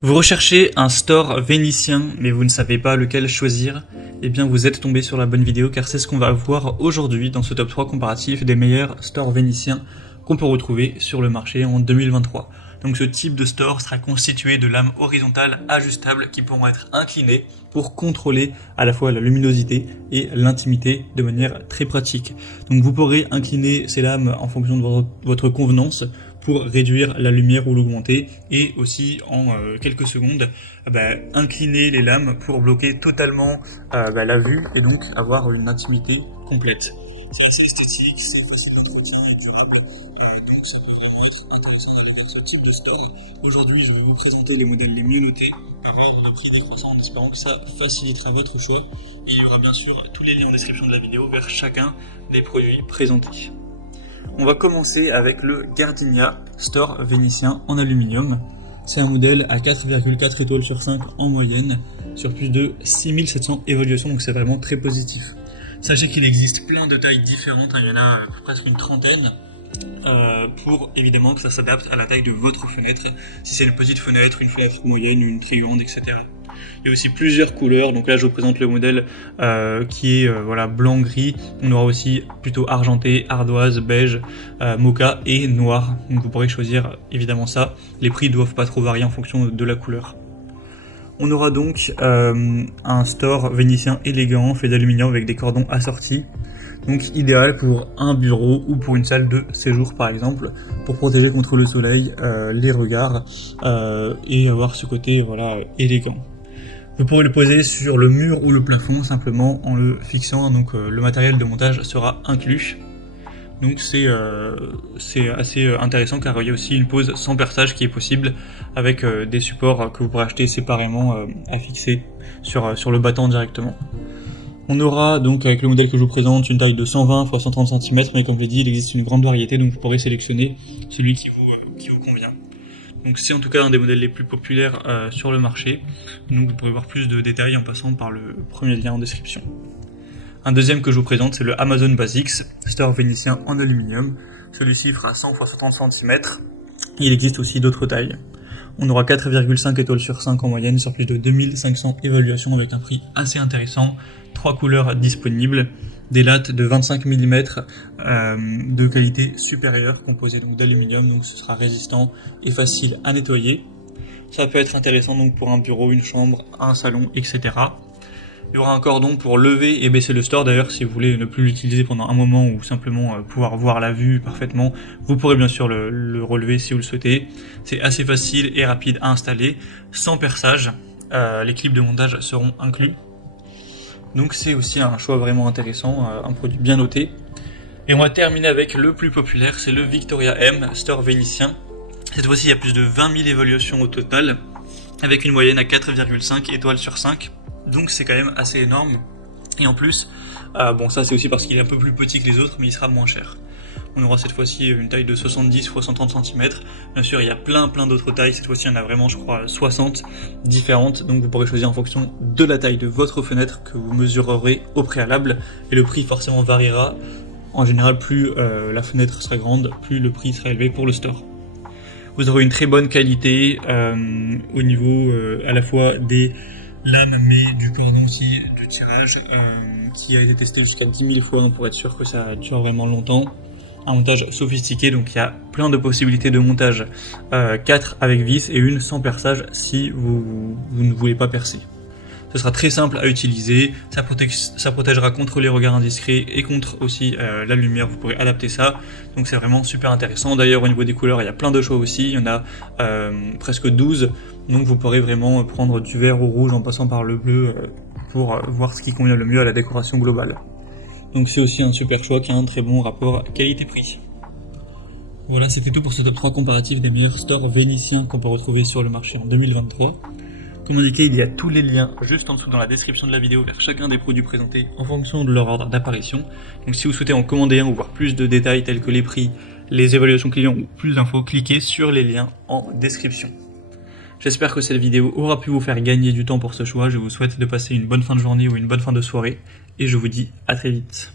Vous recherchez un store vénitien, mais vous ne savez pas lequel choisir? Eh bien vous êtes tombé sur la bonne vidéo car c'est ce qu'on va voir aujourd'hui dans ce top 3 comparatif des meilleurs stores vénitiens qu'on peut retrouver sur le marché en 2023. Donc ce type de store sera constitué de lames horizontales ajustables qui pourront être inclinées pour contrôler à la fois la luminosité et l'intimité de manière très pratique. Donc vous pourrez incliner ces lames en fonction de votre convenance pour réduire la lumière ou l'augmenter, et aussi en quelques secondes incliner les lames pour bloquer totalement la vue et donc avoir une intimité complète. C'est assez esthétique, c'est facile d'entretien et durable, donc ça peut vraiment être intéressant d'arriver à ce type de store. Aujourd'hui je vais vous présenter les modèles les mieux notés par ordre de prix décroissant en espérant que ça facilitera votre choix, et il y aura bien sûr tous les liens en description de la vidéo vers chacun des produits présentés. On va commencer avec le Gardenia Store vénitien en aluminium. C'est un modèle à 4,4 étoiles sur 5 en moyenne, sur plus de 6700 évaluations, donc c'est vraiment très positif. Sachez qu'il existe plein de tailles différentes, il y en a presque une trentaine, pour évidemment que ça s'adapte à la taille de votre fenêtre, si c'est une petite fenêtre, une fenêtre moyenne, une très grande, etc. Il y a aussi plusieurs couleurs, donc là je vous présente le modèle qui est blanc-gris. On aura aussi plutôt argenté, ardoise, beige, mocha et noir. Donc vous pourrez choisir évidemment ça. Les prix doivent pas trop varier en fonction de la couleur. On aura donc un store vénitien élégant fait d'aluminium avec des cordons assortis. Donc idéal pour un bureau ou pour une salle de séjour par exemple, pour protéger contre le soleil, les regards et avoir ce côté élégant. Vous pourrez le poser sur le mur ou le plafond simplement en le fixant, donc le matériel de montage sera inclus. Donc c'est assez intéressant car il y a aussi une pose sans perçage qui est possible avec des supports que vous pourrez acheter séparément à fixer sur le battant directement. On aura donc avec le modèle que je vous présente une taille de 120 x 130 cm, mais comme je l'ai dit, il existe une grande variété, donc vous pourrez sélectionner celui qui vous convient. Donc c'est en tout cas un des modèles les plus populaires sur le marché, donc vous pourrez voir plus de détails en passant par le premier lien en description. Un deuxième que je vous présente, c'est le Amazon Basics, store vénitien en aluminium. Celui-ci fera 100 x 70 cm, il existe aussi d'autres tailles. On aura 4,5 étoiles sur 5 en moyenne sur plus de 2500 évaluations avec un prix assez intéressant, 3 couleurs disponibles, des lattes de 25 mm de qualité supérieure composées donc d'aluminium, donc ce sera résistant et facile à nettoyer. Ça peut être intéressant donc pour un bureau, une chambre, un salon, etc. Il y aura un cordon pour lever et baisser le store. D'ailleurs, si vous voulez ne plus l'utiliser pendant un moment ou simplement pouvoir voir la vue parfaitement, vous pourrez bien sûr le relever si vous le souhaitez. C'est assez facile et rapide à installer, sans perçage. Les clips de montage seront inclus. Donc c'est aussi un choix vraiment intéressant, un produit bien noté. Et on va terminer avec le plus populaire, c'est le Victoria M store vénitien. Cette fois-ci, il y a plus de 20 000 évaluations au total, avec une moyenne à 4,5 étoiles sur 5. Donc c'est quand même assez énorme. Et en plus, ça c'est aussi parce qu'il est un peu plus petit que les autres, mais il sera moins cher. On aura cette fois-ci une taille de 70 x 130 cm. Bien sûr, il y a plein d'autres tailles. Cette fois-ci, il y en a vraiment, je crois, 60 différentes. Donc vous pourrez choisir en fonction de la taille de votre fenêtre que vous mesurerez au préalable. Et le prix forcément variera. En général, plus la fenêtre sera grande, plus le prix sera élevé pour le store. Vous aurez une très bonne qualité au niveau à la fois des lames, mais du cordon aussi de tirage qui a été testé jusqu'à 10 000 fois pour être sûr que ça dure vraiment longtemps. Un montage sophistiqué, donc il y a plein de possibilités de montage, 4 avec vis et une sans perçage si vous ne voulez pas percer. Ce sera très simple à utiliser, ça protégera contre les regards indiscrets et contre aussi la lumière, vous pourrez adapter ça, donc c'est vraiment super intéressant. D'ailleurs au niveau des couleurs il y a plein de choix aussi, il y en a presque 12, donc vous pourrez vraiment prendre du vert au rouge en passant par le bleu pour voir ce qui convient le mieux à la décoration globale. Donc c'est aussi un super choix qui a un très bon rapport qualité-prix. Voilà, c'était tout pour ce top 3 comparatif des meilleurs stores vénitiens qu'on peut retrouver sur le marché en 2023. Comme indiqué, il y a tous les liens juste en dessous dans la description de la vidéo vers chacun des produits présentés en fonction de leur ordre d'apparition. Donc si vous souhaitez en commander un ou voir plus de détails tels que les prix, les évaluations clients ou plus d'infos, cliquez sur les liens en description. J'espère que cette vidéo aura pu vous faire gagner du temps pour ce choix. Je vous souhaite de passer une bonne fin de journée ou une bonne fin de soirée et je vous dis à très vite.